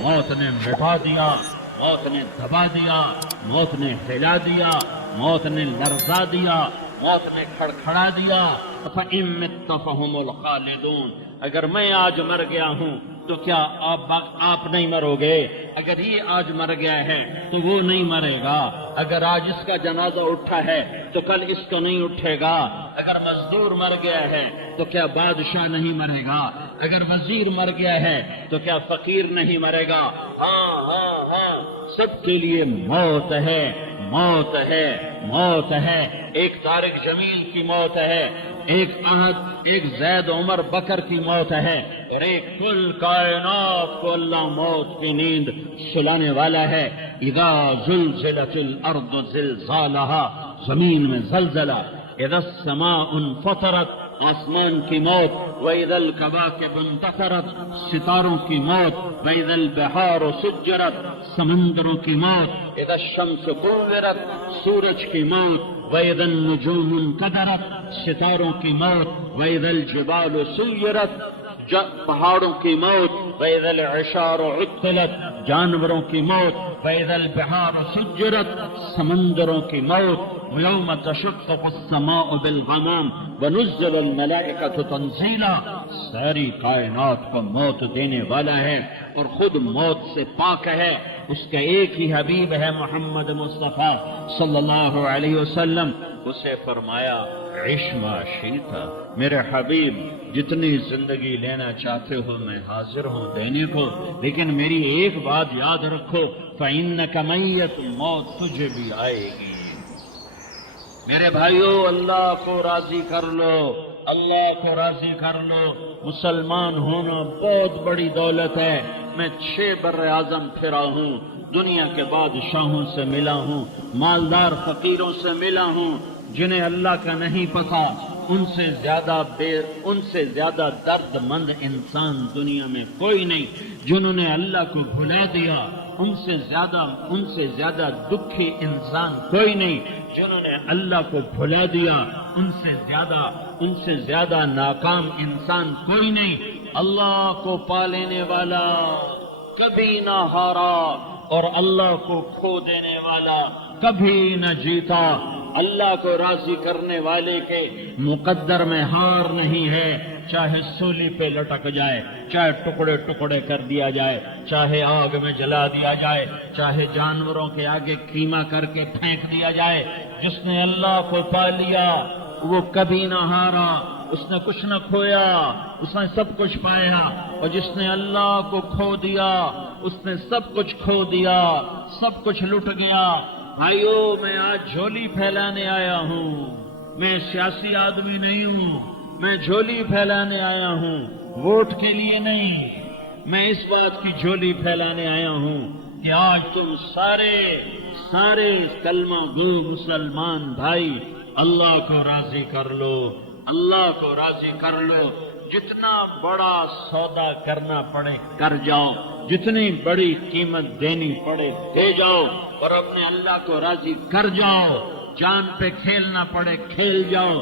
موت نے مٹا دیا، موت نے دبا دیا، موت نے ہلا دیا، موت نے لرزا دیا، موت نے کھڑکھڑا دیا۔ فَإِن مِتَّ فَهُمُ الْخَالِدُونَ، اگر میں آج مر گیا ہوں تو کیا آپ نہیں مرو گے؟ اگر یہ آج مر گیا ہے تو وہ نہیں مرے گا۔ اگر آج اس کا جنازہ اٹھا ہے تو کل اس کا نہیں اٹھے گا۔ اگر مزدور مر گیا ہے تو کیا بادشاہ نہیں مرے گا؟ اگر وزیر مر گیا ہے تو کیا فقیر نہیں مرے گا؟ ہاں ہاں ہاں، سب کے لیے موت ہے، موت ہے، موت ہے۔ ایک طارق جمیل کی موت ہے، ایک احد، ایک زید عمر بکر کی موت ہے، اور ایک کل کائنات کو اللہ موت کی نیند سلانے والا ہے۔ اذا زلزلت الارض زلزالها، زمین میں زلزلہ، اذا السماء انفطرت، آسمان کی موت، وَإِذَا الْكَوَاكِبُ انتَثَرَتْ، ستاروں کی موت، وَإِذَا الْبِحَارُ سُجِّرَتْ، سمندروں کی موت، اِذَا الشَّمْسُ كُوِّرَتْ، سورج کی موت، وَإِذَا النُّجُومُ انكَدَرَتْ، ستاروں کی موت، وَإِذَا الْجِبَالُ سُيِّرَتْ، پہاڑوں کی موت، وَإِذَا الْعِشَارُ عُطِّلَتْ، جانوروں کی موت، وَإِذَا الْبِحَارُ سُجِّرَتْ، سمندروں کی موت، وَيَوْمَ تَشَقَّقُ السَّمَاءُ بِالْغَمَامِ وَنُزِّلَ الْمَلَائِكَةُ تَنزِيلًا۔ ساری کائنات کو موت دینے والا ہے اور خود موت سے پاک ہے۔ اس کا ایک ہی حبیب ہے محمد مصطفیٰ صلی اللہ علیہ وسلم۔ اسے فرمایا عش ما شئت، میرے حبیب جتنی زندگی لینا چاہتے ہو میں حاضر ہوں دینے کو، لیکن میری ایک بات یاد رکھو، فَإِنَّكَ مَيِّتٌ، موت تجھے بھی آئے گی۔ میرے بھائیو، اللہ کو راضی کر لو، اللہ کو راضی کر لو۔ مسلمان ہونا بہت بڑی دولت ہے۔ میں 6 بر اعظم پھرا ہوں، دنیا کے بادشاہوں سے ملا ہوں، مالدار فقیروں سے ملا ہوں، جنہیں اللہ کا نہیں پتا، ان سے زیادہ درد مند انسان دنیا میں کوئی نہیں۔ جنہوں نے اللہ کو بھلا دیا، ان سے زیادہ دکھی انسان کوئی نہیں۔ جنہوں نے اللہ کو بھلا دیا، ان سے زیادہ ناکام انسان کوئی نہیں۔ اللہ کو پا لینے والا کبھی نہ ہارا، اور اللہ کو کھو دینے والا کبھی نہ جیتا۔ اللہ کو راضی کرنے والے کے مقدر میں ہار نہیں ہے، چاہے سولی پہ لٹک جائے، چاہے ٹکڑے ٹکڑے کر دیا جائے، چاہے آگ میں جلا دیا جائے، چاہے جانوروں کے آگے قیمہ کر کے پھینک دیا جائے۔ جس نے اللہ کو پا لیا وہ کبھی نہ ہارا، اس نے کچھ نہ کھویا، اس نے سب کچھ پایا۔ اور جس نے اللہ کو کھو دیا اس نے سب کچھ کھو دیا، سب کچھ لٹ گیا۔ بھائیو، میں آج جھولی پھیلانے آیا ہوں، میں سیاسی آدمی نہیں ہوں، میں جھولی پھیلانے آیا ہوں، ووٹ کے لیے نہیں۔ میں اس بات کی جھولی پھیلانے آیا ہوں کہ آج تم سارے کلمہ گو مسلمان بھائی اللہ کو راضی کر لو، اللہ کو راضی کر لو۔ جتنا بڑا سودا کرنا پڑے کر جاؤ، جتنی بڑی قیمت دینی پڑے دے جاؤ، اور اپنے اللہ کو راضی کر جاؤ۔ جان پہ کھیلنا پڑے کھیل جاؤ،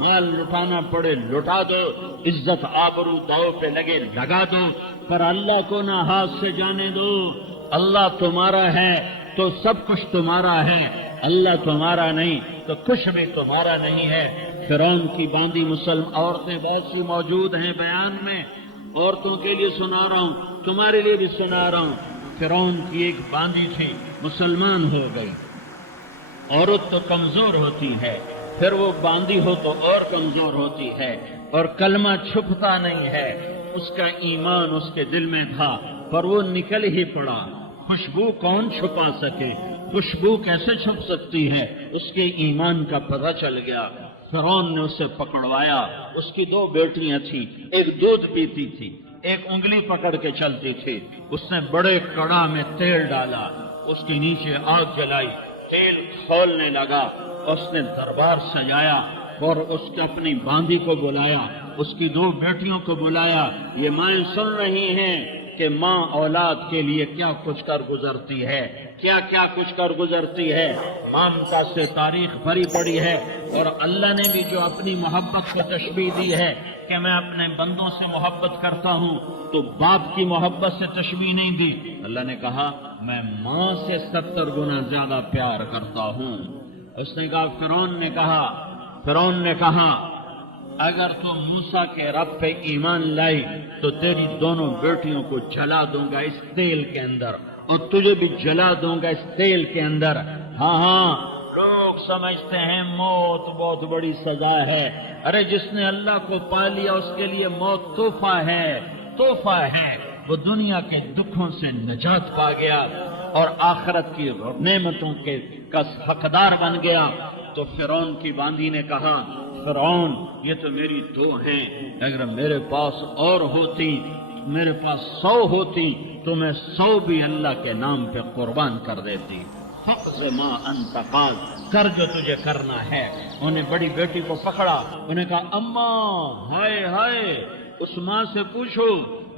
مال لٹانا پڑے لٹا دو، عزت آبرو داؤ پہ لگے لگا دو، پر اللہ کو نہ ہاتھ سے جانے دو۔ اللہ تمہارا ہے تو سب کچھ تمہارا ہے، اللہ تمہارا نہیں تو کچھ بھی تمہارا نہیں ہے۔ فرعون کی باندھی مسلم عورتیں بہت سی موجود ہیں بیان میں، عورتوں کے لیے سنا رہا ہوں، تمہارے لیے بھی سنا رہا ہوں۔ فرعون کی ایک باندھی تھی، مسلمان ہو گئی۔ عورت تو کمزور ہوتی ہے، پھر وہ باندھی ہو تو اور کمزور ہوتی ہے، اور کلمہ چھپتا نہیں ہے۔ اس کا ایمان اس کے دل میں تھا، پر وہ نکل ہی پڑا۔ خوشبو کون چھپا سکے؟ خوشبو کیسے چھپ سکتی ہے؟ اس کے ایمان کا پتہ چل گیا۔ فرعون نے اسے پکڑوایا۔ اس کی 2 بیٹیاں تھیں، ایک دودھ پیتی تھی، ایک انگلی پکڑ کے چلتی تھی۔ اس نے بڑے کڑا میں تیل ڈالا، اس کے نیچے آگ جلائی، تیل کھولنے لگا۔ اس نے دربار سجایا اور اس نے اپنی باندھی کو بلایا، اس کی 2 بیٹیوں کو بلایا۔ یہ مائیں سن رہی ہیں کہ ماں اولاد کے لیے کیا کچھ کر گزرتی ہے، کیا کیا کچھ کر گزرتی ہے۔ مامتا سے تاریخ بھری پڑی ہے، اور اللہ نے بھی جو اپنی محبت کو تشبیہ دی ہے کہ میں اپنے بندوں سے محبت کرتا ہوں، تو باپ کی محبت سے تشبیہ نہیں دی۔ اللہ نے کہا میں ماں سے 70 گنا زیادہ پیار کرتا ہوں۔ اس نے کہا فرعون نے کہا اگر تو موسیٰ کے رب پہ ایمان لائی تو تیری دونوں بیٹیوں کو جلا دوں گا اس تیل کے اندر، اور تجھے بھی جلا دوں گا اس تیل کے اندر۔ ہاں لوگ سمجھتے ہیں موت بہت بڑی سزا ہے۔ ارے جس نے اللہ کو پا لیا اس کے لیے موت تحفہ ہے۔ وہ دنیا کے دکھوں سے نجات پا گیا اور آخرت کی نعمتوں کا حقدار بن گیا۔ تو فرعون کی باندی نے کہا فرعون یہ تو میری 2 ہیں، اگر میرے پاس اور ہوتی، میرے پاس 100 ہوتی تو میں 100 بھی اللہ کے نام پہ قربان کر دیتی۔ فقض ما انت قاض، کر جو تجھے کرنا ہے۔ انہیں بڑی بیٹی کو پکڑا، انہیں کہا اماں ہائے اس ماں سے پوچھو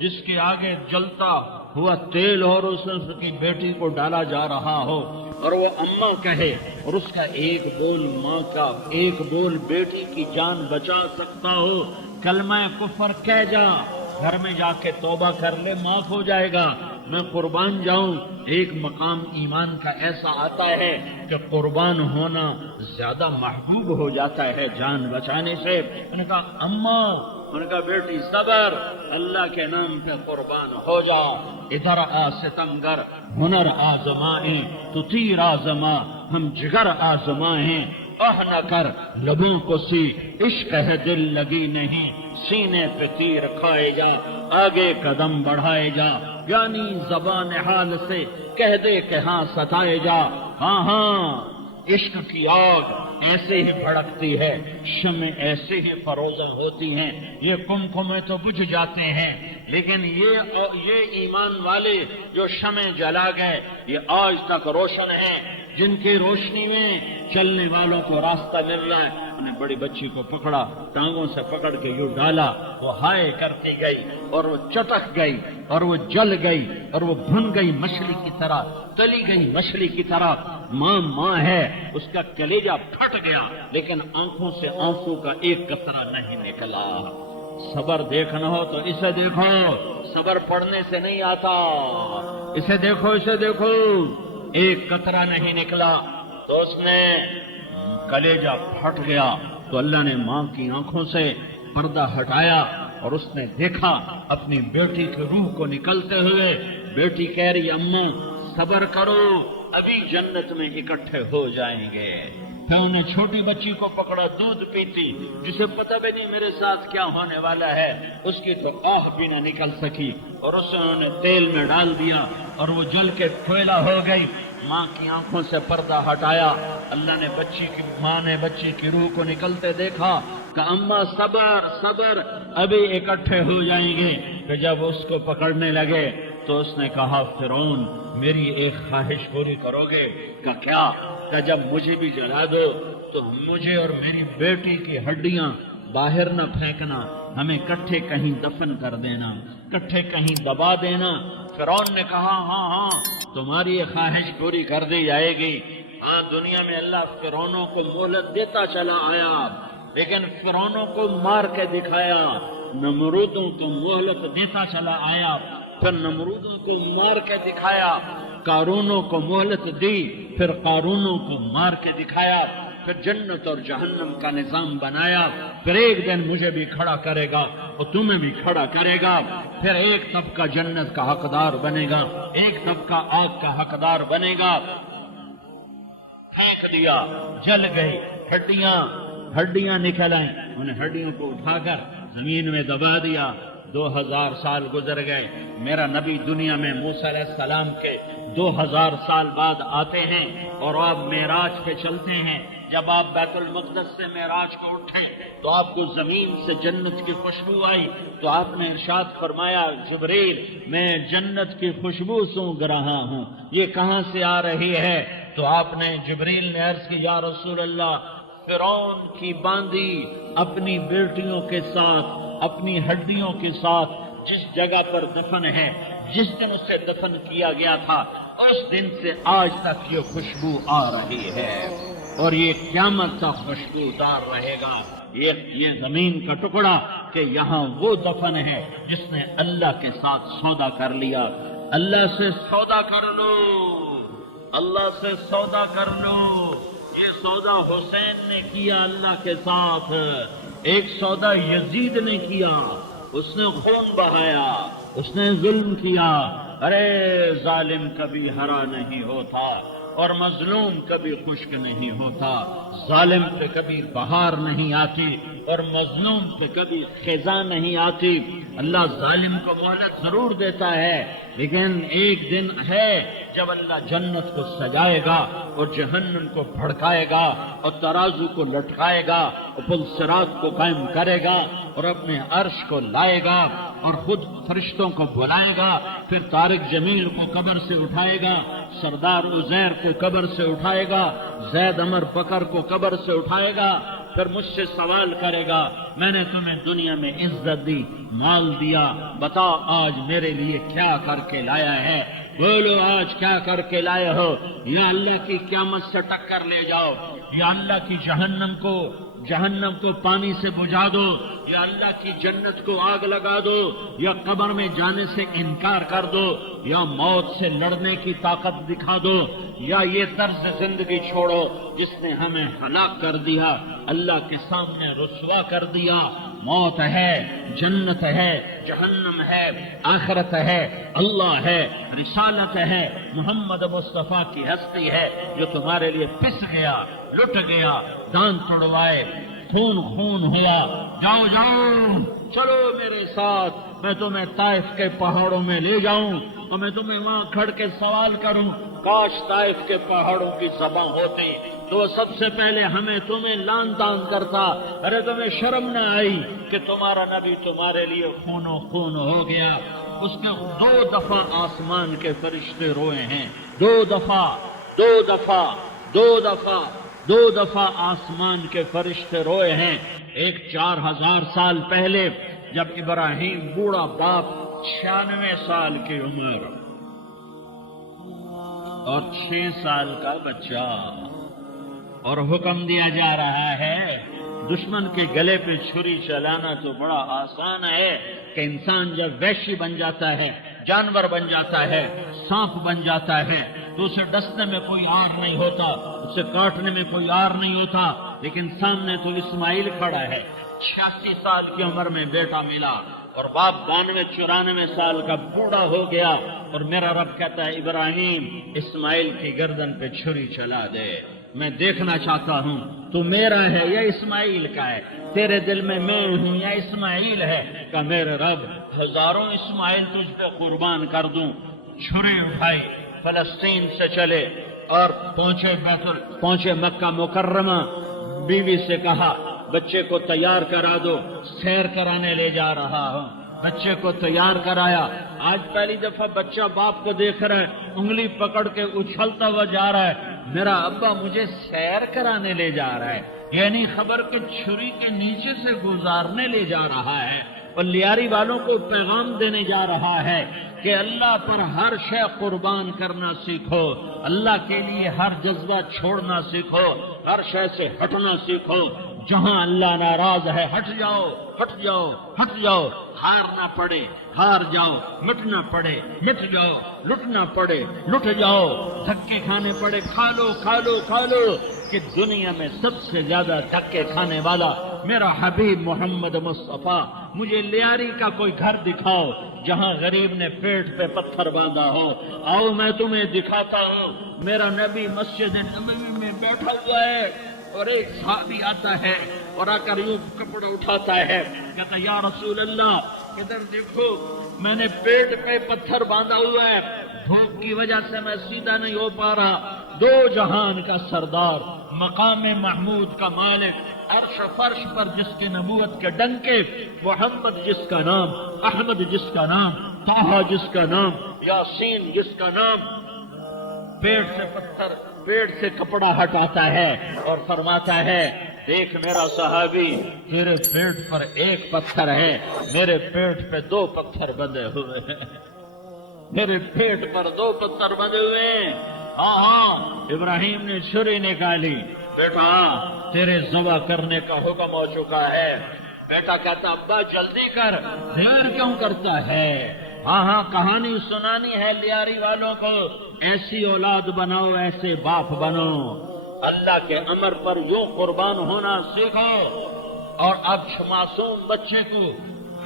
جس کے آگے جلتا ہوا تیل اور اس کی بیٹی کو ڈالا جا رہا ہو، اور وہ اماں کہے، اور اس کا ایک بول ماں کا، ایک بول بیٹی کی جان بچا سکتا ہو، کلمہ کفر کہہ جا، گھر میں جا کے توبہ کر لے، معاف ہو جائے گا، میں قربان جاؤں۔ ایک مقام ایمان کا ایسا آتا ہے کہ قربان ہونا زیادہ محبوب ہو جاتا ہے جان بچانے سے۔ میں نے کہا اماں، میں نے کہا بیٹی صبر، اللہ کے نام پہ قربان ہو جا۔ ادھر آ ستمگر، ہنر آزمائیں تو تیر آزما، ہم جگر آزمائیں، نہ کر لبوں کو سی، عشق ہے دل لگی نہیں، سینے پہ تیر کھائے جا، آگے قدم بڑھائے جا، یعنی زبان حال سے کہہ دے کہ ہاں ستائے جا۔ ہاں عشق کی آگ ایسے ہی بھڑکتی ہے، شمع ایسے ہی فروزہ ہوتی ہیں، یہ کمکمے تو بجھ جاتے ہیں، لیکن یہ ایمان والے جو شمع جلا گئے یہ آج تک روشن ہیں، جن کی روشنی میں چلنے والوں کو راستہ مل رہا ہے۔ انہیں بڑی بچی کو پکڑا، ٹانگوں سے پکڑ کے یوں ڈالا، وہ ہائے کرتی گئی اور وہ چٹک گئی اور وہ جل گئی اور وہ بھن گئی مچھلی کی طرح، تلی گئی مچھلی کی طرح۔ ماں ہے، اس کا کلیجہ پھٹ گیا، لیکن آنکھوں سے آنسو کا ایک قطرہ نہیں نکلا۔ صبر دیکھنا ہو تو اسے دیکھو، صبر پڑھنے سے نہیں آتا، اسے دیکھو ایک قطرہ نہیں نکلا تو اس نے کلیجہ پھٹ گیا۔ تو اللہ نے ماں کی آنکھوں سے پردہ ہٹایا اور اس نے دیکھا اپنی بیٹی کی روح کو نکلتے ہوئے۔ بیٹی کہہ رہی اماں صبر کرو، ابھی جنت میں اکٹھے ہو جائیں گے۔ پھر انہیں چھوٹی بچی کو پکڑا، دودھ پیتی، جسے پتہ بھی نہیں میرے ساتھ کیا ہونے والا ہے، اس کی تو آہ بھی نہ نکل سکی، اور اسے انہوں نے تیل میں ڈال دیا اور وہ جل کے کوئلہ ہو گئی۔ ماں کی آنکھوں سے پردہ ہٹایا، اللہ نے ماں نے بچی کی روح کو نکلتے دیکھا کہ اماں صبر ابھی اکٹھے ہو جائیں گے۔ کہ جب اس کو پکڑنے لگے تو اس نے کہا فرعون میری ایک خواہش پوری کرو گے؟ کہ کیا؟ کہ جب مجھے بھی جلا دو تو مجھے اور میری بیٹی کی ہڈیاں باہر نہ پھینکنا، ہمیں کٹھے کہیں دفن کر دینا، کٹھے کہیں دبا دینا۔ فرعون نے کہا ہاں تمہاری یہ خواہش پوری کر دی جائے گی۔ ہاں دنیا میں اللہ فرعونوں کو مہلت دیتا چلا آیا، لیکن فرعونوں کو مار کے دکھایا، نمرودوں کو مہلت دیتا چلا آیا، پھر نمرودوں کو مار کے دکھایا، قارونوں کو مہلت دی، پھر قارونوں کو مار کے دکھایا، پھر جنت اور جہنم کا نظام بنایا، پھر ایک دن مجھے بھی کھڑا کرے گا اور تمہیں بھی کھڑا کرے گا، پھر ایک طبقہ جنت کا حقدار بنے گا، ایک طبقہ آگ کا حقدار بنے گا۔ پھینک دیا، جل گئی، ہڈیاں نکل آئیں، انہیں ہڈیوں کو اٹھا کر زمین میں دبا دیا۔ 2000 سال گزر گئے، میرا نبی دنیا میں موسیٰ علیہ السلام کے 2000 سال بعد آتے ہیں اور آپ معراج پہ چلتے ہیں۔ جب آپ بیت المقدس سے معراج کو اٹھے تو آپ کو زمین سے جنت کی خوشبو آئی، تو آپ نے ارشاد فرمایا جبریل میں جنت کی خوشبو سونگھ رہا ہوں، یہ کہاں سے آ رہی ہے؟ تو آپ نے جبریل نے عرض کی یا رسول اللہ فرعون کی باندی اپنی بیٹیوں کے ساتھ، اپنی ہڈیوں کے ساتھ جس جگہ پر دفن ہے جس دن اسے دفن کیا گیا تھا اس دن سے آج تک یہ خوشبو آ رہی ہے، اور یہ قیامت تک خوشبودار رہے گا۔ یہ زمین کا ٹکڑا کہ یہاں وہ دفن ہے جس نے اللہ کے ساتھ سودا کر لیا۔ اللہ سے سودا کر لو، اللہ سے سودا کر لو۔ یہ سودا حسین نے کیا اللہ کے ساتھ، ایک سودا یزید نے کیا، اس نے خون بہایا، اس نے ظلم کیا۔ ارے ظالم کبھی ہرا نہیں ہوتا اور مظلوم کبھی خشک نہیں ہوتا، ظالم پہ کبھی بہار نہیں آتی اور مظلوم پہ کبھی خزاں نہیں آتی۔ اللہ ظالم کو مہلت ضرور دیتا ہے، لیکن ایک دن ہے جب اللہ جنت کو سجائے گا اور جہنم کو بھڑکائے گا اور ترازو کو لٹکائے گا اور پل صراط کو قائم کرے گا اور اپنے عرش کو لائے گا اور خود فرشتوں کو بلائے گا، پھر طارق جمیل کو قبر سے اٹھائے گا، سردار عزیر کو قبر سے اٹھائے گا، زید عمر بکر کو قبر سے اٹھائے گا، پھر مجھ سے سوال کرے گا میں نے تمہیں دنیا میں عزت دی، مال دیا، بتاؤ آج میرے لیے کیا کر کے لایا ہے؟ بولو آج کیا کر کے لائے ہو؟ یا اللہ کی قیامت سے ٹکر لے جاؤ، یا اللہ کی جہنم کو پانی سے بجھا دو، یا اللہ کی جنت کو آگ لگا دو، یا قبر میں جانے سے انکار کر دو، یا موت سے لڑنے کی طاقت دکھا دو، یا یہ طرز زندگی چھوڑو جس نے ہمیں ہلاک کر دیا، اللہ کے سامنے رسوا کر دیا۔ موت ہے، جنت ہے، جہنم ہے، آخرت ہے، اللہ ہے، رسالت ہے، محمد مصطفیٰ کی ہستی ہے جو تمہارے لیے پس گیا، لٹ گیا، دان توڑوائے، خون ہوا۔ جاؤ چلو میرے ساتھ، میں تمہیں طائف کے پہاڑوں میں لے جاؤں اور میں تمہیں وہاں کھڑ کے سوال کروں، کاش طائف کے پہاڑوں کی زبان ہوتی تو سب سے پہلے تمہیں لان تان کرتا۔ ارے تمہیں شرم نہ آئی کہ تمہارا نبی تمہارے لیے خون ہو گیا؟ اس نے 2 دفعہ آسمان کے فرشتے روئے ہیں، 2 دفعہ آسمان کے فرشتے روئے ہیں۔ ایک 4000 سال پہلے جب ابراہیم بوڑھا باپ، 96 سال کی عمر اور 6 سال کا بچہ، اور حکم دیا جا رہا ہے دشمن کے گلے پہ چھری چلانا تو بڑا آسان ہے کہ انسان جب وحشی بن جاتا ہے، جانور بن جاتا ہے، سانپ بن جاتا ہے تو اسے ڈسنے میں کوئی آر نہیں ہوتا، اسے کاٹنے میں کوئی آر نہیں ہوتا، لیکن سامنے تو اسماعیل کھڑا ہے، 86 سال کی عمر میں بیٹا ملا اور باپ 92-94 سال کا بوڑھا ہو گیا، اور میرا رب کہتا ہے ابراہیم اسماعیل کی گردن پہ چھری چلا دے، میں دیکھنا چاہتا ہوں تو میرا ہے یا اسماعیل کا ہے، تیرے دل میں ہوں یا اسماعیل ہے؟ کہ میرے رب ہزاروں اسماعیل تجھ پہ قربان کر دوں۔ چھری اٹھائی، فلسطین سے چلے اور پہنچے مکہ مکرمہ، بیوی سے کہا بچے کو تیار کرا دو، سیر کرانے لے جا رہا ہوں۔ بچے کو تیار کرایا، آج پہلی دفعہ بچہ باپ کو دیکھ رہا ہے، انگلی پکڑ کے اچھلتا ہوا جا رہا ہے، میرا ابا مجھے سیر کرانے لے جا رہا ہے، یعنی خبر کہ چھری کے نیچے سے گزارنے لے جا رہا ہے، اور لیاری والوں کو پیغام دینے جا رہا ہے کہ اللہ پر ہر شے قربان کرنا سیکھو، اللہ کے لیے ہر جذبہ چھوڑنا سیکھو، ہر شے سے ہٹنا سیکھو، جہاں اللہ ناراض ہے ہٹ جاؤ، ہار نہ پڑے ہار جاؤ، مٹنا پڑے مٹ جاؤ، لٹنا پڑے لٹ جاؤ، دھکے کھانے پڑے کھا لو، کہ دنیا میں سب سے زیادہ دھکے کھانے والا میرا حبیب محمد مصطفیٰ۔ مجھے لیاری کا کوئی گھر دکھاؤ جہاں غریب نے پیٹ پہ پتھر باندھا ہو، آؤ میں تمہیں دکھاتا ہوں، میرا نبی مسجد نبوی میں بیٹھا ہوا ہے اور ایک صحابی آتا ہے اور آ کر یوں کپڑا اٹھاتا ہے، کہتا یا رسول اللہ ادھر دیکھو، میں نے پیٹ پہ پتھر باندھا ہوا ہے، دھوپ کی وجہ سے میں سیدھا نہیں ہو پا رہا، 2 جہان کا سردار، مقام محمود کا مالک، عرش فرش پر جس کی نبوت کے ڈنکے، محمد جس کا نام، احمد جس کا نام، طٰہٰ جس کا نام، یاسین جس کا نام، پیٹ سے کپڑا ہٹاتا ہے اور فرماتا ہے دیکھ میرا صحابی، تیرے پیٹ پر 1 پتھر ہے، میرے پیٹ پہ 2 پتھر بندھے ہوئے ہیں۔ میرے پیٹ پر 2 پتھر بندھے ہوئے ہیں۔ ہاں ہاں، ابراہیم نے چھری نکالی، بیٹا تیرے ذبح کرنے کا حکم ہو چکا ہے۔ بیٹا کہتا ابا جلدی کر، دیر کیوں کرتا ہے؟ ہاں ہاں، کہانی سنانی ہے لیاری والوں کو، ایسی اولاد بناؤ، ایسے باپ بنو، اللہ کے امر پر یوں قربان ہونا سیکھو۔ اور اب معصوم بچے کو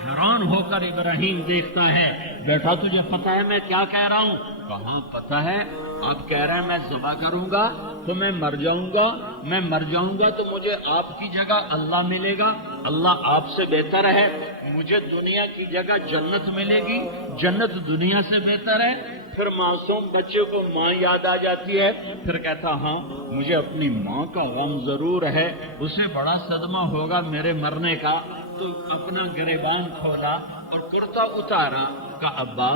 حیران ہو کر ابراہیم دیکھتا ہے، بیٹا تجھے پتا ہے میں کیا کہہ رہا ہوں؟ کہاں پتا ہے؟ آپ کہہ رہے ہیں میں ذبح کروں گا تو میں مر جاؤں گا، میں مر جاؤں گا تو مجھے آپ کی جگہ اللہ ملے گا، اللہ آپ سے بہتر ہے، مجھے دنیا کی جگہ جنت ملے گی، جنت دنیا سے بہتر ہے۔ پھر معصوم بچے کو ماں یاد آ جاتی ہے، پھر کہتا ہاں مجھے اپنی ماں کا غم ضرور ہے، اسے بڑا صدمہ ہوگا میرے مرنے کا۔ تو اپنا گریبان کھولا اور کرتا اتارا، کہا ابا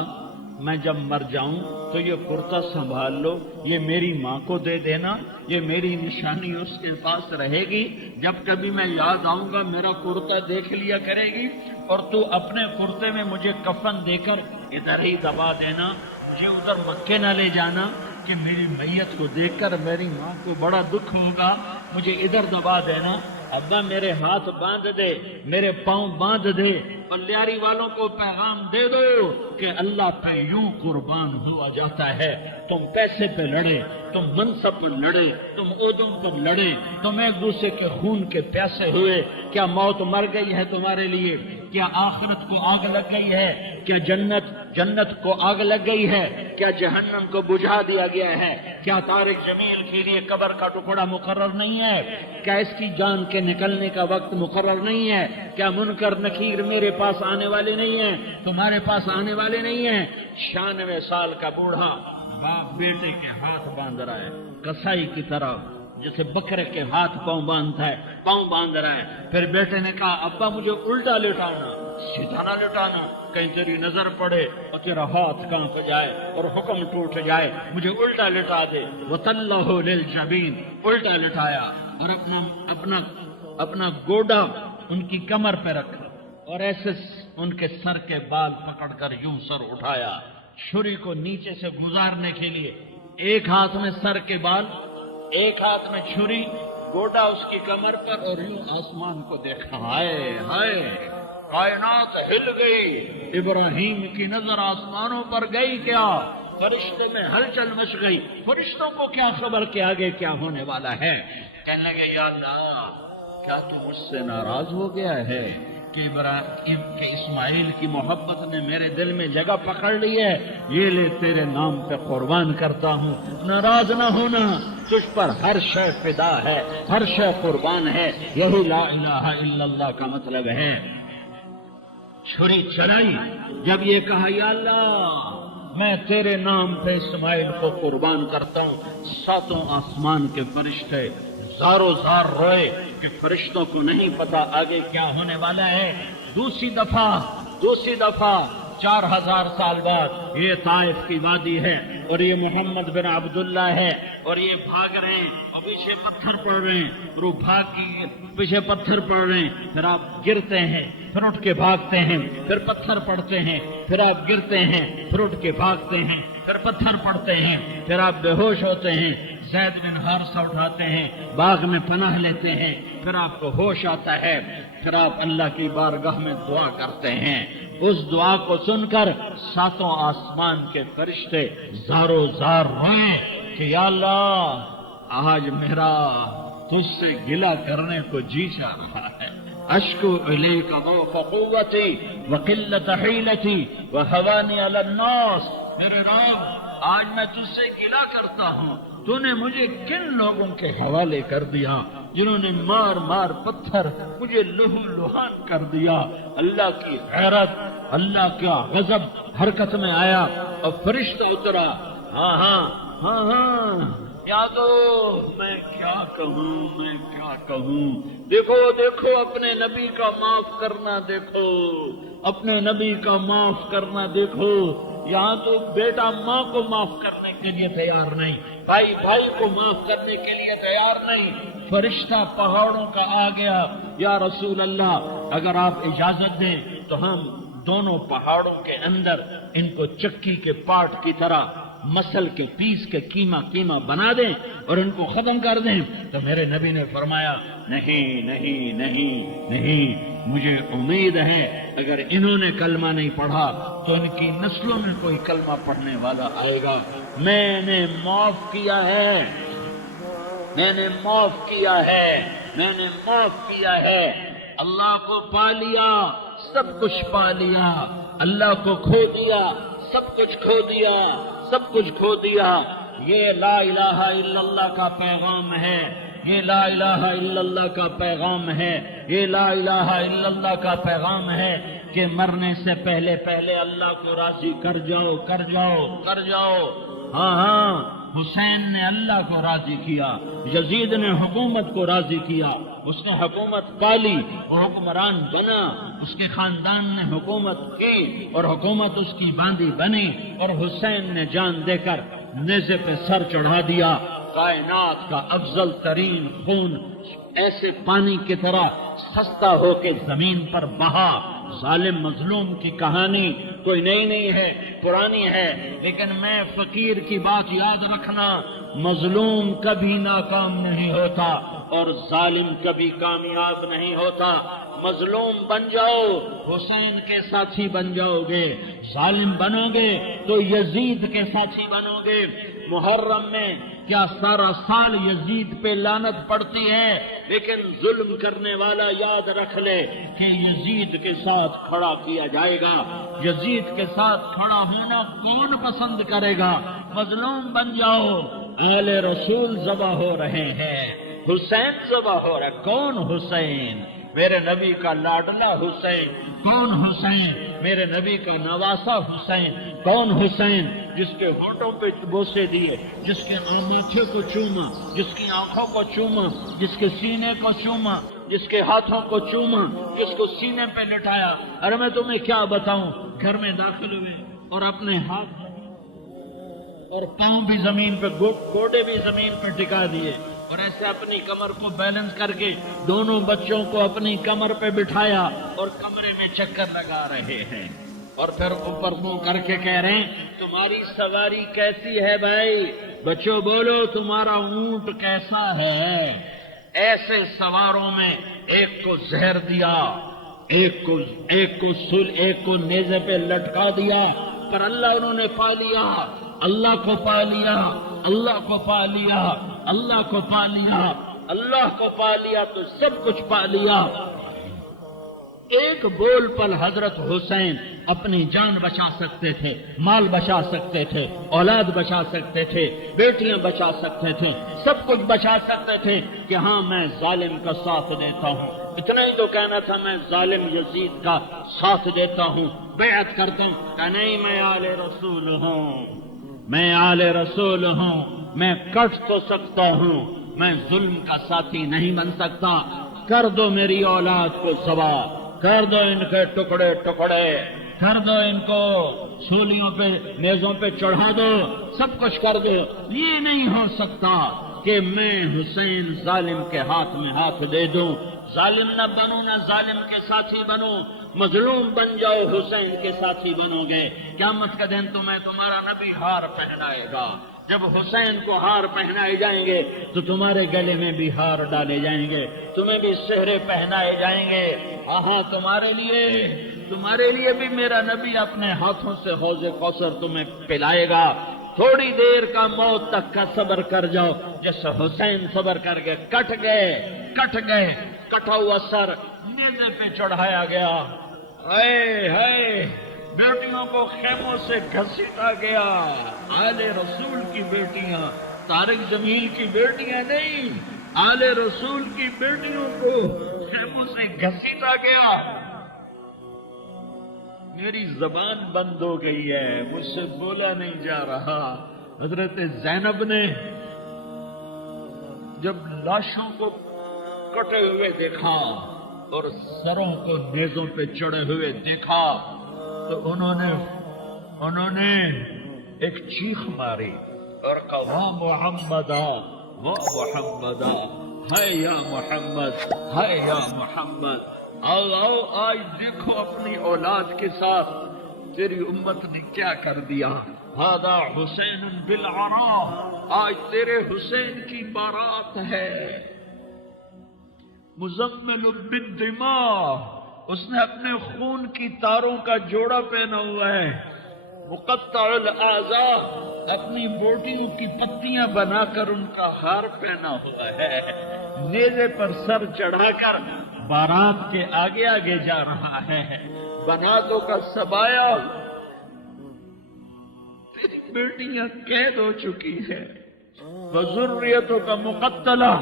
میں جب مر جاؤں تو یہ کرتا سنبھال لو، یہ میری ماں کو دے دینا، یہ میری نشانی اس کے پاس رہے گی، جب کبھی میں یاد آؤں گا میرا کرتا دیکھ لیا کرے گی، اور تو اپنے کرتے میں مجھے کفن دے کر ادھر ہی دبا دینا، مجھے ادھر مکے نہ لے جانا کہ میری میت کو دیکھ کر میری ماں کو بڑا دکھ ہوگا، مجھے ادھر دبا دینا۔ ابا میرے ہاتھ باندھ دے، میرے پاؤں باندھ دے، اور لیاری والوں کو پیغام دے دو کہ اللہ پہ یوں قربان ہوا جاتا ہے۔ تم پیسے پہ لڑے، تم منصب پر لڑے، تم عہدوں پر لڑے، تم ایک دوسرے کے خون کے پیاسے ہوئے، کیا موت مر گئی ہے تمہارے لیے؟ کیا آخرت کو آگ لگ گئی ہے؟ کیا جنت کو آگ لگ گئی ہے؟ کیا جہنم کو بجھا دیا گیا ہے؟ کیا طارق جمیل کے لیے قبر کا ٹکڑا مقرر نہیں ہے؟ کیا اس کی جان کے نکلنے کا وقت مقرر نہیں ہے؟ کیا منکر نکیر میرے پاس آنے والے نہیں ہیں، تمہارے پاس آنے والے نہیں ہیں؟ 96 سال کا بوڑھا باپ بیٹے کے ہاتھ باندھ رہا ہے کسائی کی طرح، جیسے بکرے کے ہاتھ پاؤں باندھ رہا ہے۔ پھر بیٹے نے کہا ابا مجھے الٹا لٹانا، سیدھا نہ لٹانا، کہیں تیری نظر پڑے اور تیرا ہاتھ کانپ جائے اور حکم ٹوٹ جائے، مجھے الٹا لٹا دے۔ وَتَلَّهُ لِلْجَبِينِ، الٹا لٹایا اور اپنا گوڈا ان کی کمر پہ رکھا اور ایسے ان کے سر کے بال پکڑ کر یوں سر اٹھایا، چھری کو نیچے سے گزارنے کے لیے، ایک ہاتھ میں سر کے بال، ایک ہاتھ میں چھری، گوڈا اس کی کمر پر، اور یوں آسمان کو دیکھا۔ ہائے ہائے، کائنات ہل گئی، ابراہیم کی نظر آسمانوں پر گئی کیا؟ فرشتوں میں ہلچل مچ گئی، فرشتوں کو کیا خبر کہ آگے کیا ہونے والا ہے؟ کہنے لگے یا اللہ کیا تو مجھ سے ناراض ہو گیا ہے کہ اسماعیل کی محبت نے میرے دل میں جگہ پکڑ لی ہے؟ یہ لے تیرے نام پہ قربان کرتا ہوں، ناراض نہ ہونا، تجھ پر ہر شے فدا ہے، ہر شے قربان ہے، یہی لا الہ الا اللہ کا مطلب ہے۔ چھری چلائی، جب یہ کہا یا اللہ میں تیرے نام پہ اسماعیل کو قربان کرتا ہوں، 7 آسمان کے فرشتے زارو زار روئے کہ فرشتوں کو نہیں پتا آگے کیا ہونے والا ہے۔ دوسری دفعہ 4000 سال بعد یہ طائف کی وادی ہے اور یہ محمد بن عبداللہ ہے اور یہ بھاگ رہے ہیں اور پیچھے پتھر پڑ رہے ہیں، اور وہ بھاگ کے پیچھے پتھر پڑ رہے ہیں، پھر آپ گرتے ہیں، پھر اٹھ کے بھاگتے ہیں، پھر پتھر پڑتے ہیں، پھر آپ گرتے ہیں، پھر اٹھ کے بھاگتے ہیں، پھر پتھر پڑتے ہیں، پھر آپ بے ہوش ہوتے ہیں، زید بن حارثہ اٹھاتے ہیں، باغ میں پناہ لیتے ہیں، پھر آپ کو ہوش آتا ہے، پھر آپ اللہ کی بارگاہ میں دعا کرتے ہیں۔ اس دعا کو سن کر 7 آسمان کے فرشتے زارو زار روئے کہ یا اللہ آج میرا تجھ سے گلہ کرنے کو جی چاہ رہا ہے۔ اشکو الیک ضعف قوتی وقلت حیلتی وہوانی علی الناس، میرے رب آج میں تجھ سے گلہ کرتا ہوں، تو نے مجھے کن لوگوں کے حوالے کر دیا جنہوں نے مار مار پتھر مجھے لہو لہان کر دیا۔ اللہ کی غیرت، اللہ کا غضب حرکت میں آیا اور فرشتہ اترا۔ ہاں ہاں ہاں ہاں یادو میں کیا کہوں، دیکھو اپنے نبی کا معاف کرنا، دیکھو اپنے نبی کا معاف کرنا، دیکھو یہاں تو بیٹا ماں کو معاف کرنے کے لیے تیار نہیں، بھائی کو معاف کرنے کے لیے تیار نہیں، فرشتہ پہاڑوں کا آ گیا، یا رسول اللہ اگر آپ اجازت دیں تو ہم دونوں پہاڑوں کے اندر ان کو چکی کے پاٹ کی طرح مسل کے پیس کے کیما بنا دیں اور ان کو ختم کر دیں. تو میرے نبی نے فرمایا نہیں نہیں نہیں نہیں، مجھے امید ہے اگر انہوں نے کلمہ نہیں پڑھا تو ان کی نسلوں میں کوئی کلمہ پڑھنے والا آئے گا. میں نے معاف کیا ہے، میں نے معاف کیا ہے، میں نے معاف کیا ہے. اللہ کو پا لیا، سب کچھ پا لیا. اللہ کو کھو دیا، سب کچھ کھو دیا، سب کچھ کھو دیا. یہ لا الہ الا اللہ کا پیغام ہے، یہ لا الہ الا اللہ کا پیغام ہے، یہ لا الہ الا اللہ کا پیغام ہے کہ مرنے سے پہلے پہلے اللہ کو راضی کر جاؤ کر جاؤ کر جاؤ. ہاں ہاں، حسین نے اللہ کو راضی کیا، یزید نے حکومت کو راضی کیا، اس نے حکومت پالی، وہ حکمران بنا، اس کے خاندان نے حکومت کی اور حکومت اس کی باندھی بنی، اور حسین نے جان دے کر نیزے پہ سر چڑھا دیا. کائنات کا افضل ترین خون ایسے پانی کی طرح سستا ہو کے زمین پر بہا. ظالم مظلوم کی کہانی کوئی نئی نہیں ہے، پرانی ہے، لیکن میں فقیر کی بات یاد رکھنا، مظلوم کبھی ناکام نہیں ہوتا اور ظالم کبھی کامیاب نہیں ہوتا. مظلوم بن جاؤ حسین کے ساتھی بن جاؤ گے، ظالم بنو گے تو یزید کے ساتھی بنو گے. محرم میں کیا سارا سال یزید پہ لعنت پڑتی ہے، لیکن ظلم کرنے والا یاد رکھ لے کہ یزید کے ساتھ کھڑا کیا جائے گا. یزید کے ساتھ کھڑا ہونا کون پسند کرے گا؟ مظلوم بن جاؤ. اہل رسول ذبح ہو رہے ہیں، حسین ذبح ہو رہا ہے. کون حسین؟ میرے نبی کا لاڈلا حسین. کون حسین؟ میرے نبی کا نواسا حسین. کون حسین؟ جس کے ہونٹوں پہ بوسے دیے، جس کے ماتھے کو چوما، جس کی آنکھوں کو چوما، جس کے سینے کو چوما، جس کے ہاتھوں کو چوما، جس کو سینے پہ لٹایا. ارے میں تمہیں کیا بتاؤں، گھر میں داخل ہوئے اور اپنے ہاتھ اور پاؤں بھی زمین پہ، گوڑے بھی زمین پہ ٹکا دیے، اور ایسے اپنی کمر کو بیلنس کر کے دونوں بچوں کو اپنی کمر پہ بٹھایا اور کمرے میں چکر لگا رہے ہیں. اور پھر اوپر منہ کر کے کہہ رہے ہیں تمہاری سواری کیسی ہے بھائی؟ بچوں بولو تمہارا اونٹ کیسا ہے؟ ایسے سواروں میں ایک کو زہر دیا، ایک کو نیزے پہ لٹکا دیا، پر اللہ انہوں نے پا لیا، اللہ کو پا لیا، اللہ کو پا لیا، اللہ کو پا لیا، اللہ کو پا لیا تو سب کچھ پا لیا. ایک بول پر حضرت حسین اپنی جان بچا سکتے تھے، مال بچا سکتے تھے، اولاد بچا سکتے تھے، بیٹیاں بچا سکتے تھے، سب کچھ بچا سکتے تھے کہ ہاں میں ظالم کا ساتھ دیتا ہوں. اتنا ہی تو کہنا تھا میں ظالم یزید کا ساتھ دیتا ہوں، بیعت کرتا ہوں. کہ نہیں، میں آل رسول ہوں، میں آل رسول ہوں، میں کٹ تو سکتا ہوں، میں ظلم کا ساتھی نہیں بن سکتا. کر دو میری اولاد کو ذبح، کر دو ان کے ٹکڑے ٹکڑے، کر دو ان کو سولیوں پہ نیزوں پہ چڑھا دو، سب کچھ کر دو. یہ نہیں ہو سکتا کہ میں حسین ظالم کے ہاتھ میں ہاتھ دے دوں. ظالم نہ بنو، نہ ظالم کے ساتھی بنو، مظلوم بن جاؤ، حسین کے ساتھی بنو گے. قیامت کا دن تمہیں تمہارا نبی ہار پہنائے گا. جب حسین کو ہار پہنائے جائیں گے تو تمہارے گلے میں بھی ہار ڈالے جائیں گے، تمہیں بھی سہرے پہنائے جائیں گے. ہاں تمہارے لیے بھی میرا نبی اپنے ہاتھوں سے حوض کوثر تمہیں پلائے گا. تھوڑی دیر کا موت تک کا صبر کر جاؤ، جیسے حسین صبر کر کے کٹ گئے، کٹا ہوا سر نیزے پہ چڑھایا گیا. بیٹیوں کو خیموں سے گھسیٹا گیا. آل رسول کی بیٹیاں، طارق جمیل کی بیٹیاں نہیں، آل رسول کی بیٹیوں کو خیموں سے گھسیٹا گیا. میری زبان بند ہو گئی ہے، مجھ سے بولا نہیں جا رہا. حضرت زینب نے جب لاشوں کو کٹے ہوئے دیکھا اور سروں کو نیزوں پہ چڑھے ہوئے دیکھا تو انہوں نے ایک چیخ ماری اور کہا محمدا، وہ محمدا، ہے یا محمد، ہے یا محمد. آؤ آؤ آج دیکھو اپنی اولاد کے ساتھ تیری امت نے کیا کر دیا. ہذا حسین بالعراء، آج تیرے حسین کی بارات ہے. مزمل بالدماء، اس نے اپنے خون کی تاروں کا جوڑا پہنا ہوا ہے. مقطع الاعضاء، اپنی بوٹیوں کی پتیاں بنا کر ان کا ہار پہنا ہوا ہے. نیزے پر سر چڑھا کر بارات کے آگے آگے جا رہا ہے. بناتوں کا سبایا، تیری بیٹیاں قید ہو چکی ہے. وذریتوں کا مقتلہ،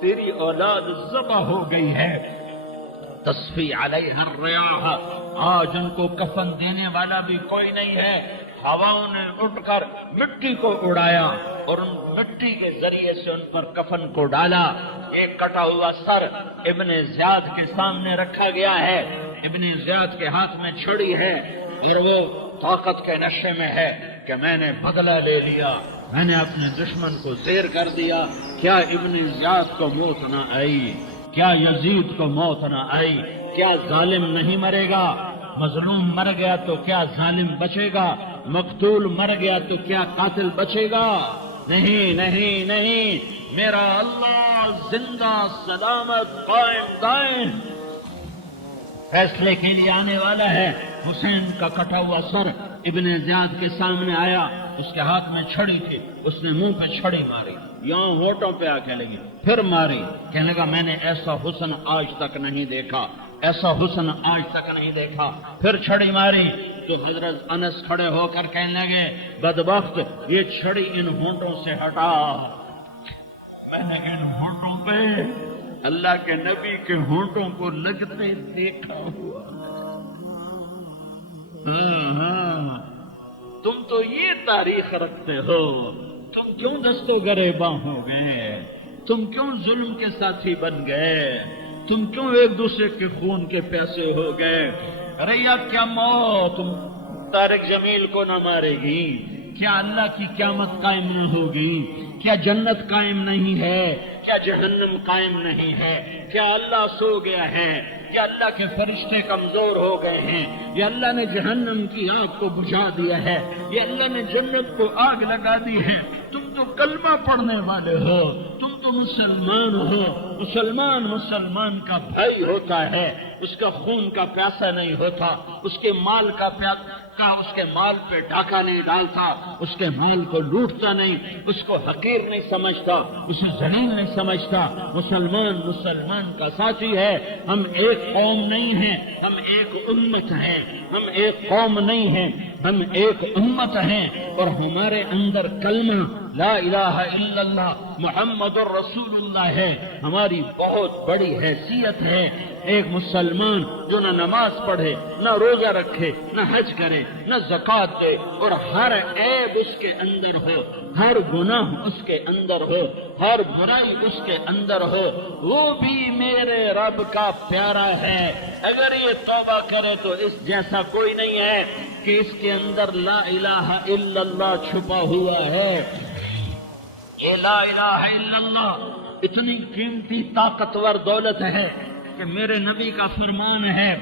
تیری اولاد ذبح ہو گئی ہے. تصفی علیہ الریاح، آج ان کو کفن دینے والا بھی کوئی نہیں ہے. ہواؤں نے اٹھ کر مٹی کو اڑایا اور ان مٹی کے ذریعے سے ان پر کفن کو ڈالا. ایک کٹا ہوا سر ابن زیاد کے سامنے رکھا گیا ہے. ابن زیاد کے ہاتھ میں چھڑی ہے اور وہ طاقت کے نشے میں ہے کہ میں نے بدلہ لے لیا، میں نے اپنے دشمن کو زیر کر دیا. کیا ابن زیاد کو موت نہ آئی؟ کیا یزید کو موت نہ آئی؟ کیا ظالم نہیں مرے گا؟ مظلوم مر گیا تو کیا ظالم بچے گا؟ مقتول مر گیا تو کیا قاتل بچے گا؟ نہیں نہیں نہیں، میرا اللہ زندہ سلامت قائم دائم فیصلے کے لیے آنے والا ہے. حسین کا کٹا ہوا سر ابن زیاد کے سامنے آیا، اس کے ہاتھ میں چھڑی تھی. اس نے منہ پہ چھڑی ماری، یہاں ہونٹوں پہ آ کے لگی، پھر ماری. کہنے لگا میں نے ایسا حسن آج تک نہیں دیکھا، ایسا حسن آج تک نہیں دیکھا. پھر چھڑی ماری تو حضرت انس کھڑے ہو کر کہنے لگے بدبخت، یہ چھڑی ان ہونٹوں سے ہٹا. میں نے ان ہونٹوں پہ اللہ کے نبی کے ہونٹوں کو لگتے دیکھا ہوا. ہاں، تم تو یہ تاریخ رکھتے ہو. تم کیوں دست و گریباں ہو گئے؟ تم کیوں ظلم کے ساتھی بن گئے؟ تم کیوں ایک دوسرے کے خون کے پیاسے ہو گئے؟ ارے یا کیا موت طارق جمیل کو نہ مارے گی؟ کیا اللہ کی قیامت قائم نہ ہوگی؟ کیا جنت قائم نہیں ہے؟ کیا جہنم قائم نہیں ہے؟ کیا اللہ سو گیا ہے؟ کیا اللہ کے فرشتے کمزور ہو گئے ہیں؟ یا اللہ نے جہنم کی آگ کو بجھا دیا ہے؟ یا اللہ نے جنت کو آگ لگا دی ہے؟ تم تو کلمہ پڑھنے والے ہو، تم تو مسلمان ہو. مسلمان کا بھائی ہوتا ہے، اس کا خون کا پیاسا نہیں ہوتا، اس کے مال کا اس کے مال پہ ڈاکہ نہیں ڈالتا، اس کے مال کو لوٹتا نہیں، اس کو حقیر نہیں سمجھتا، اسے ذلیل نہیں سمجھتا. مسلمان کا ساتھی ہے. ہم ایک قوم نہیں ہیں، ہم ایک امت ہیں. ہم ایک قوم نہیں ہیں، ہم ایک امت ہیں. اور ہمارے اندر کلمہ لا الہ الا اللہ محمد الرسول اللہ ہے. ہماری بہت بڑی حیثیت ہے. ایک مسلمان جو نہ نماز پڑھے، نہ روزہ رکھے، نہ حج کرے، نہ زکوٰۃ دے، اور ہر عیب اس کے اندر ہو، ہر گناہ اس کے اندر ہو، ہر برائی اس کے اندر ہو، وہ بھی میرے رب کا پیارا ہے. اگر یہ توبہ کرے تو اس جیسا کوئی نہیں ہے کہ اس کے اندر لا الہ الا اللہ چھپا ہوا ہے. یہ لا الہ الا اللہ اتنی قیمتی طاقتور دولت ہے کہ میرے نبی کا فرمان ہے،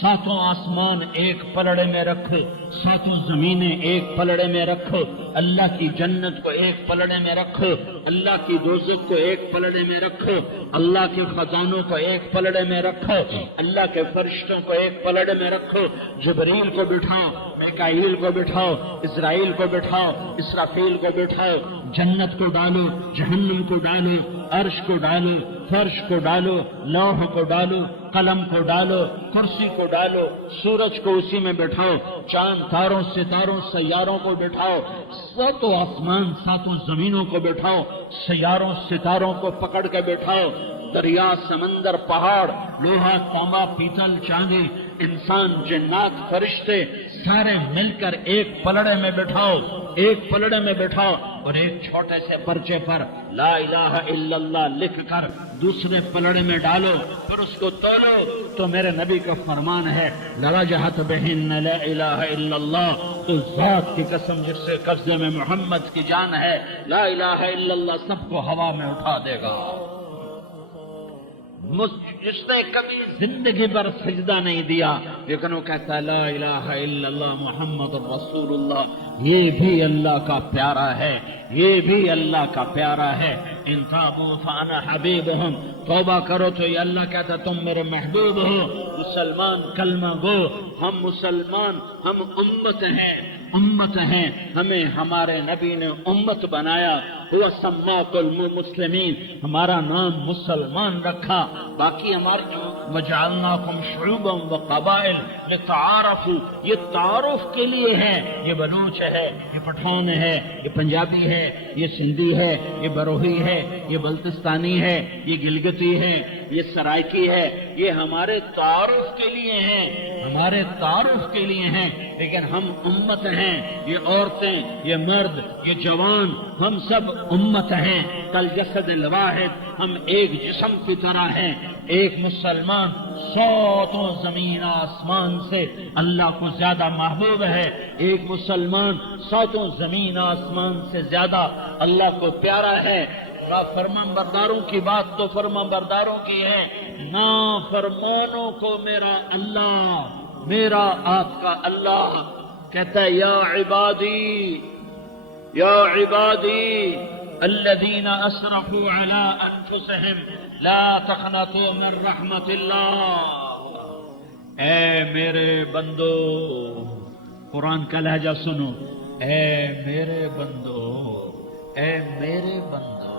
ساتوں آسمان ایک پلڑے میں رکھو، ساتوں زمینیں ایک پلڑے میں رکھو، اللہ کی جنت کو ایک پلڑے میں رکھو، اللہ کی دوزخ کو ایک پلڑے میں رکھو، اللہ کے خزانوں کو ایک پلڑے میں رکھو، اللہ کے فرشتوں کو ایک پلڑے میں رکھو. جبریل کو بٹھاؤ، میکائیل کو بٹھاؤ، اسرائیل کو بٹھاؤ، اسرافیل کو بٹھاؤ. جنت کو ڈالو، جہنم کو ڈالو، عرش کو ڈالو، فرش کو ڈالو، لوح کو ڈالو، قلم کو ڈالو، کرسی کو ڈالو، سورج کو اسی میں بٹھاؤ، چاند تاروں ستاروں سیاروں کو بٹھاؤ، ساتوں آسمان ساتوں زمینوں کو بٹھاؤ، سیاروں ستاروں کو پکڑ کے بٹھاؤ، دریا سمندر پہاڑ لوہا تانبا پیتل چاندی انسان جنات فرشتے سارے مل کر ایک پلڑے میں بٹھاؤ، ایک پلڑے میں بٹھاؤ، اور ایک چھوٹے سے پرچے پر لا الہ الا اللہ لکھ کر دوسرے پلڑے میں ڈالو، پھر اس کو تولو. تو میرے نبی کا فرمان ہے لوجہت بہن لا الہ الا اللہ. تو ذات کی قسم جس سے قبضے میں محمد کی جان ہے، لا الہ الا اللہ سب کو ہوا میں اٹھا دے گا. جس نے کبھی زندگی پر سجدہ نہیں دیا لیکن وہ کہتا ہے لا الہ الا اللہ محمد رسول اللہ، یہ بھی اللہ کا پیارا ہے، یہ بھی اللہ کا پیارا ہے۔ ان تابوا فانا حبیبہم، توبہ کرو تو یہ اللہ کہتا تم میرے محبوب ہو۔ مسلمان کلمہ گو، ہم مسلمان، ہم امت ہیں، ہمیں ہمارے نبی نے امت بنایا، وہ سماک المسلمین، ہمارا نام مسلمان رکھا۔ باقی ہمارے وجعلناکم شعوبا وقبائل لتعارفوا، یہ تعارف کے لیے ہے، یہ بلوچ ہے، یہ پٹھان ہے، یہ پنجابی ہے، یہ سندھی ہے، یہ بروہی ہے، یہ بلتستانی ہے، یہ گلگتی ہے، یہ سرائکی ہے، یہ ہمارے تعارف کے لیے ہیں، ہمارے تعارف کے لیے ہیں، لیکن ہم امت ہیں، یہ عورتیں، یہ مرد، یہ جوان، ہم سب امت ہیں۔ کل جسد الواحد، ہم ایک جسم کی طرح ہیں۔ ایک مسلمان سوتوں زمین آسمان سے اللہ کو زیادہ محبوب ہے، ایک مسلمان سوتوں زمین آسمان سے زیادہ اللہ کو پیارا ہے۔ فرمان برداروں کی بات تو فرمان برداروں کی ہے، نافرمانوں کو میرا اللہ، میرا آپ کا اللہ کہتا ہے یا عبادی الذین اسرفوا علی انفسہم لا تقنطوا من رحمت اللہ۔ اے میرے بندو، قرآن کا لہجہ سنو، اے میرے بندو، اے میرے بندو،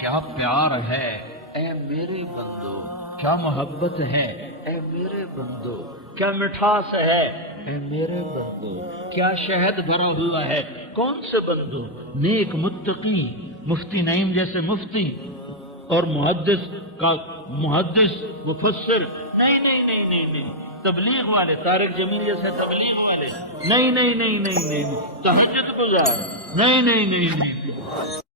کیا پیار ہے، اے میرے بندو، کیا محبت ہے، اے میرے بندو، کیا مٹھاس ہے، اے میرے بندو، کیا شہد بھرا ہوا ہے۔ کون سے بندو؟ نیک متقی، مفتی نعیم جیسے مفتی اور محدث مفسر، نہیں، تبلیغ والے، طارق جمیل جیسے تبلیغ والے، نہیں، تہجد گزار، نہیں۔